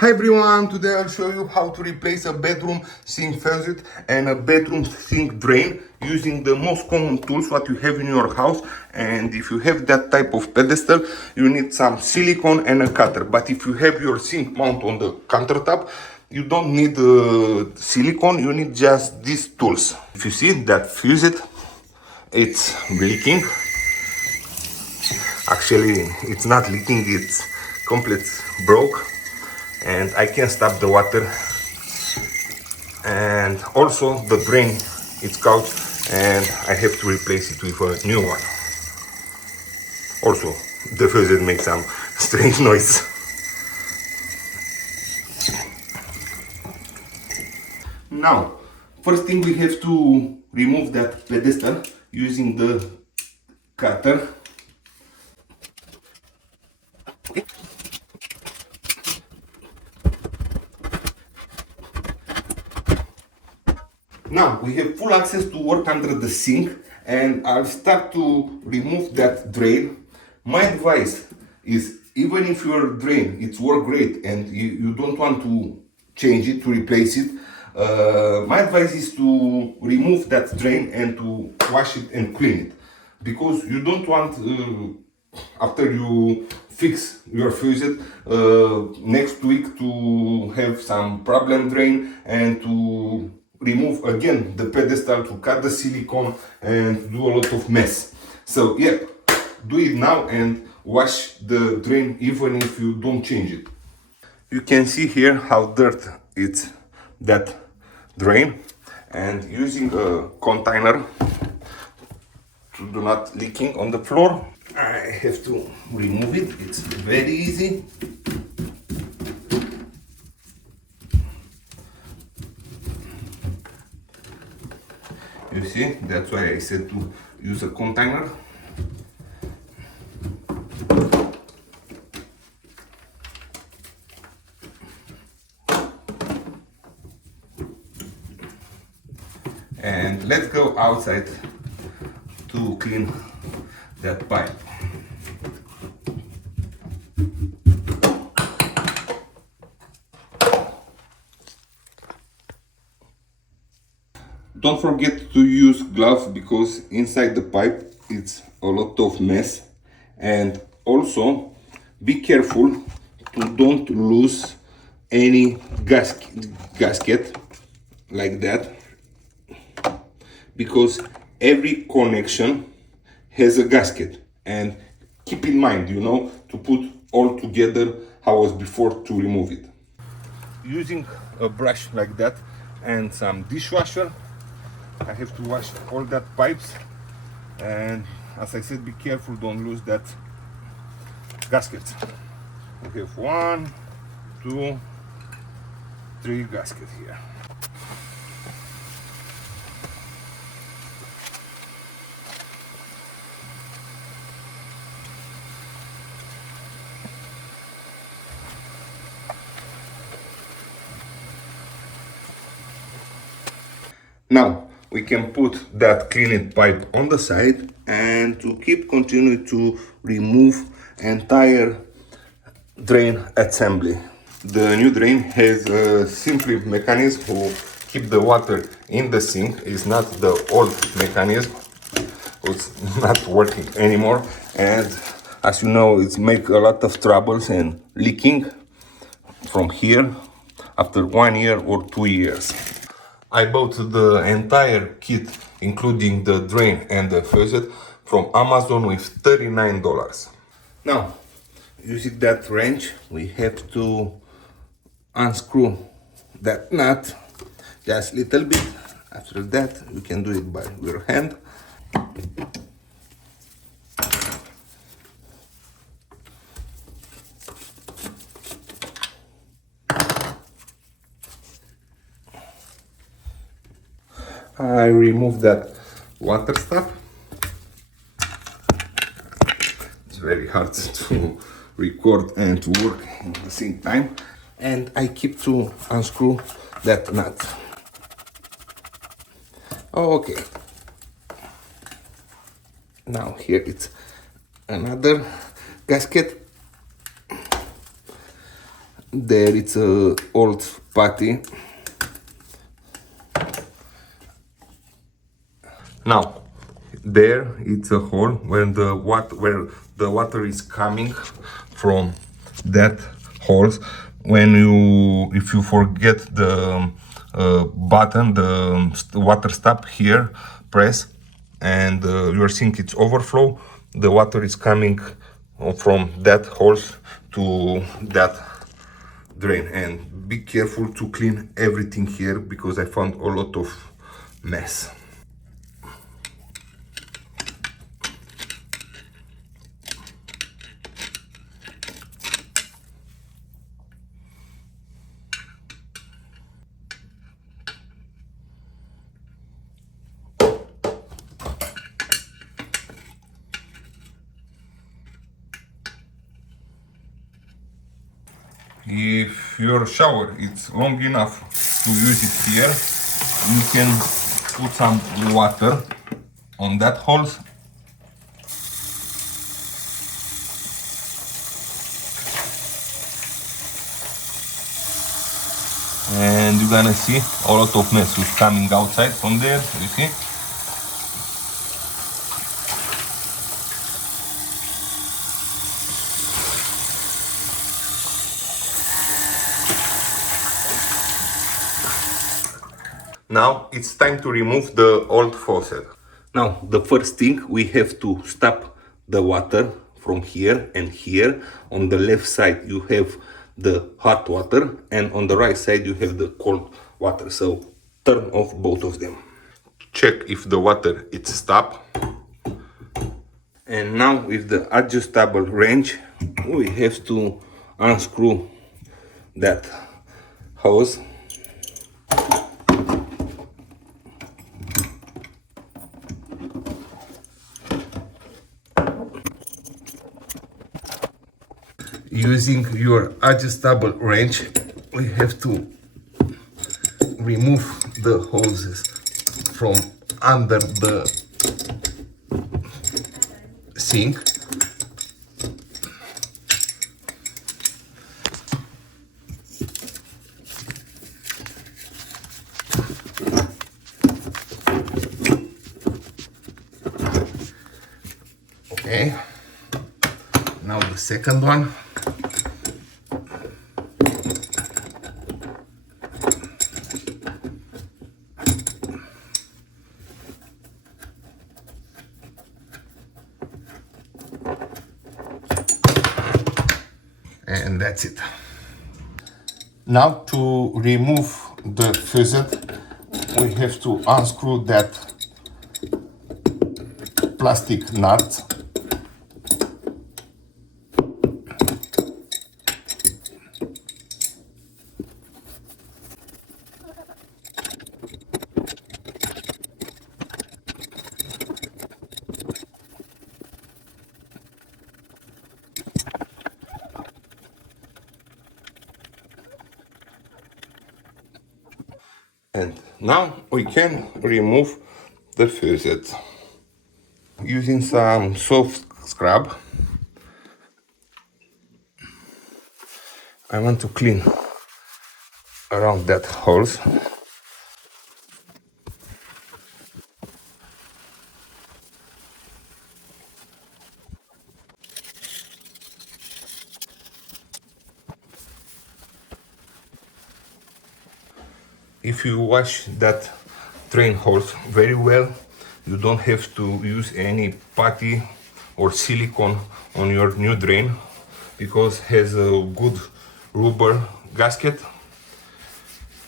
Hi everyone, today I'll show you how to replace a bedroom sink faucet and a bedroom sink drain using the most common tools what you have in your house. And if you have that type of pedestal, you need some silicone and a cutter. But if you have your sink mount on the countertop, you don't need silicone, you need just these tools. If you see that faucet, it's leaking. Actually, it's not leaking, it's complete broke. And I can stop the water, and also the drain it's caught and I have to replace it with a new one. Also the faucet makes some strange noise. Now first thing, we have to remove that pedestal using the cutter. Now we have full access to work under the sink, and I'll start to remove that drain. My advice is, even if your drain it's work great and you don't want to change it, to replace it, my advice is to remove that drain and to wash it and clean it, because you don't want after you fix your faucet next week to have some problem drain and to remove again the pedestal, to cut the silicone and do a lot of mess. So yeah, do it now and wash the drain even if you don't change it. You can see here how dirt it's that drain, and using a container to do not leaking on the floor, I have to remove it. It's very easy. You see, that's why I said to use a container. And let's go outside to clean that pipe. Don't forget to use gloves, because inside the pipe it's a lot of mess. And also be careful to don't lose any gasket like that, because every connection has a gasket. And keep in mind, you know, to put all together how was before to remove it. Using a brush like that and some dishwasher, I have to wash all that pipes. And as I said, be careful, don't lose that gasket. We have 1, 2, 3 gaskets here. Now we can put that cleaned pipe on the side and to continue to remove entire drain assembly. The new drain has a simple mechanism to keep the water in the sink. It's not the old mechanism. It's not working anymore, and as you know, it's make a lot of troubles and leaking from here after 1 year or 2 years. I bought the entire kit, including the drain and the faucet, from Amazon with $39. Now, using that wrench, we have to unscrew that nut just a little bit. After that, you can do it by your hand. I remove that water stop. It's very hard to record and to work at the same time. And I keep to unscrew that nut. Okay. Now here it's another gasket. There it's a old patty. Now, there it's a hole where the water is coming from that holes. When you, if you forget the button, the water stop here, press, and your sink it's overflow. The water is coming from that holes to that drain, and be careful to clean everything here because I found a lot of mess. If your shower is long enough to use it here, you can put some water on that holes and you're gonna see a lot of mess is coming outside from there, you see? Now it's time to remove the old faucet. Now the first thing, we have to stop the water from here and here. On the left side you have the hot water and on the right side you have the cold water. So turn off both of them. Check if the water is stopped. And now with the adjustable wrench we have to unscrew that hose. Using your adjustable wrench, we have to remove the hoses from under the sink. Okay, now the second one. And that's it. Now to remove the faucet, we have to unscrew that plastic nut. And now we can remove the faucet using some soft scrub. I want to clean around that holes. If you wash that drain hose very well, you don't have to use any putty or silicone on your new drain because it has a good rubber gasket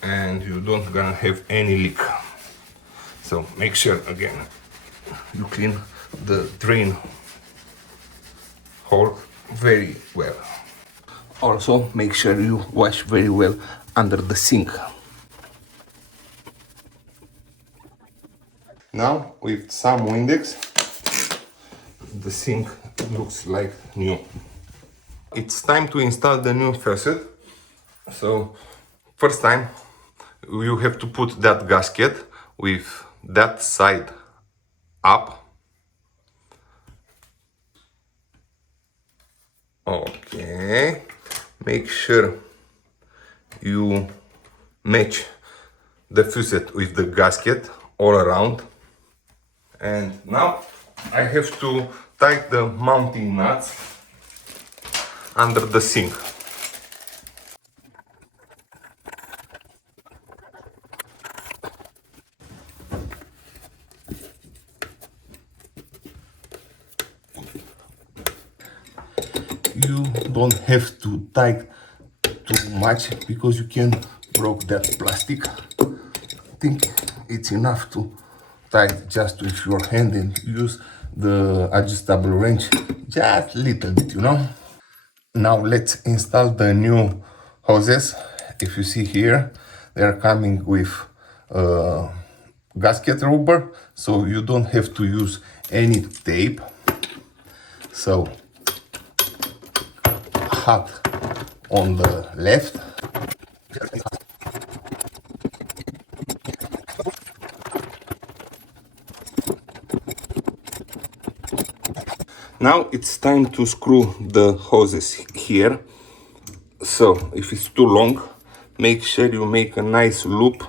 and you don't gonna have any leak. So make sure again you clean the drain hole very well. Also make sure you wash very well under the sink. Now with some Windex, the sink looks like new. It's time to install the new faucet. So first time you have to put that gasket with that side up. Okay, make sure you match the faucet with the gasket all around. And now I have to tighten the mounting nuts under the sink. You don't have to tighten too much because you can break that plastic. I think it's enough to tighten just with your hand and use the adjustable wrench just a little bit, you know. Now let's install the new hoses. If you see here, they are coming with gasket rubber, so you don't have to use any tape. So hot on the left. Now it's time to screw the hoses here. So if it's too long, make sure you make a nice loop,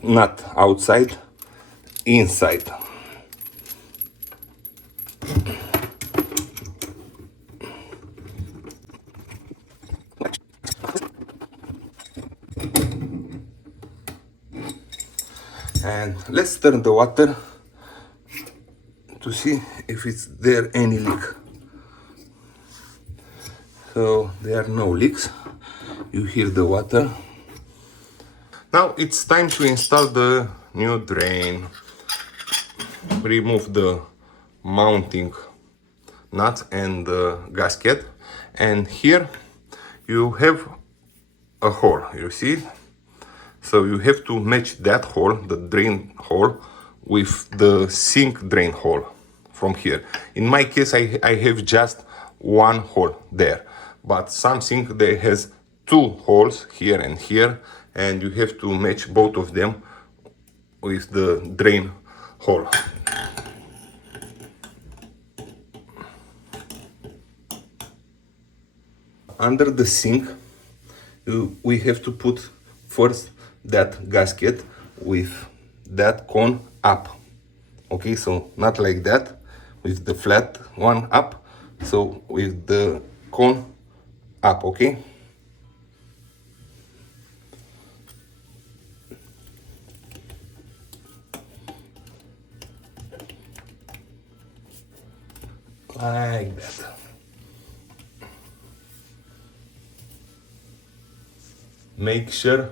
not outside, inside. And let's turn the water to see if it's there any leak. So there are no leaks. You hear the water. Now it's time to install the new drain. Remove the mounting nut and the gasket, and here you have a hole, you see. So you have to match that hole, the drain hole, with the sink drain hole from here. In my case, I have just one hole there, but some sink they has two holes here and here, and you have to match both of them with the drain hole. Under the sink, we have to put first that gasket with that cone up. Okay, so not like that, with the flat one up, so with the cone up, okay? Like that. Make sure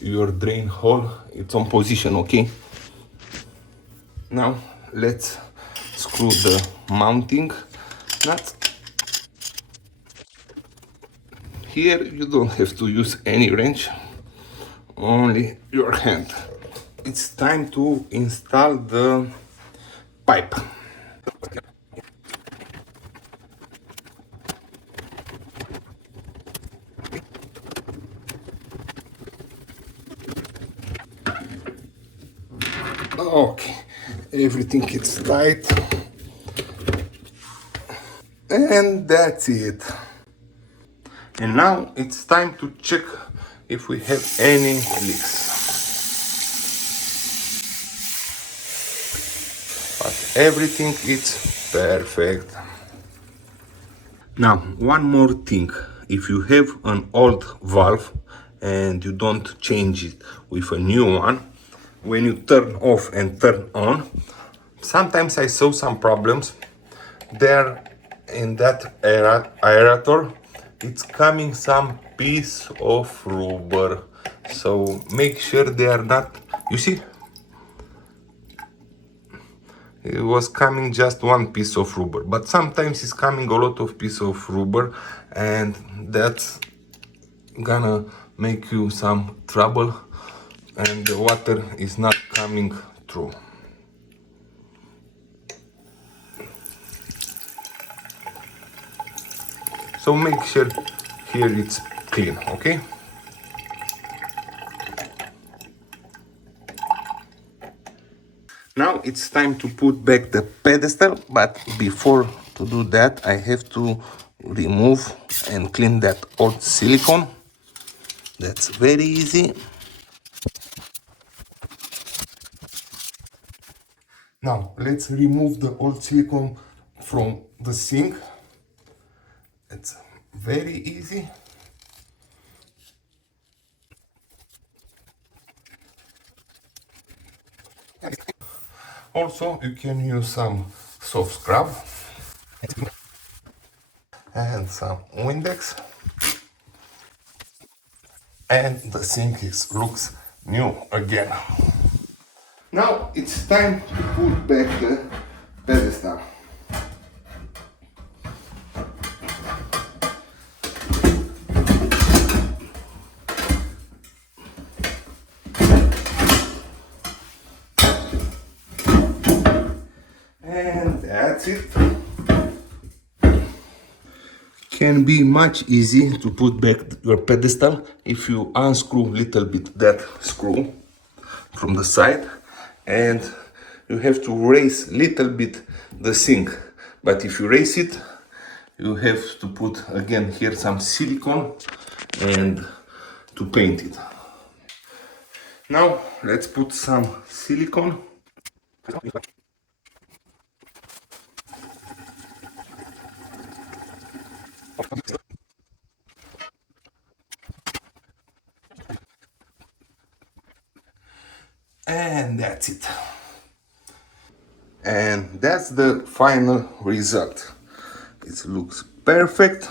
your drain hole is on position, okay? Now let's screw the mounting nut. Here you don't have to use any wrench, only your hand. It's time to install the pipe. Okay, everything is tight, and that's it. And now it's time to check if we have any leaks. But everything is perfect. Now, one more thing. If you have an old valve and you don't change it with a new one, when you turn off and turn on, sometimes I saw some problems there in that aerator. It's coming some piece of rubber, so make sure they are not, you see, it was coming just one piece of rubber, but sometimes it's coming a lot of piece of rubber, and that's gonna make you some trouble, and the water is not coming through. So make sure here it's clean, okay? Now it's time to put back the pedestal, but before to do that I have to remove and clean that old silicone. That's very easy. Now let's remove the old silicone from the sink. It's very easy. Also, you can use some soft scrub and some Windex, and the sink looks new again. Now it's time to put back the pedestal. And that's it. Can be much easy to put back your pedestal if you unscrew a little bit that screw from the side, and you have to raise little bit the sink. But if you raise it, you have to put again here some silicone and to paint it. Now let's put some silicone. And that's it. And that's the final result. It looks perfect.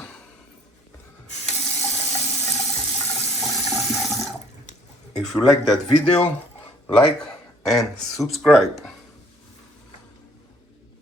If you like that video, like and subscribe.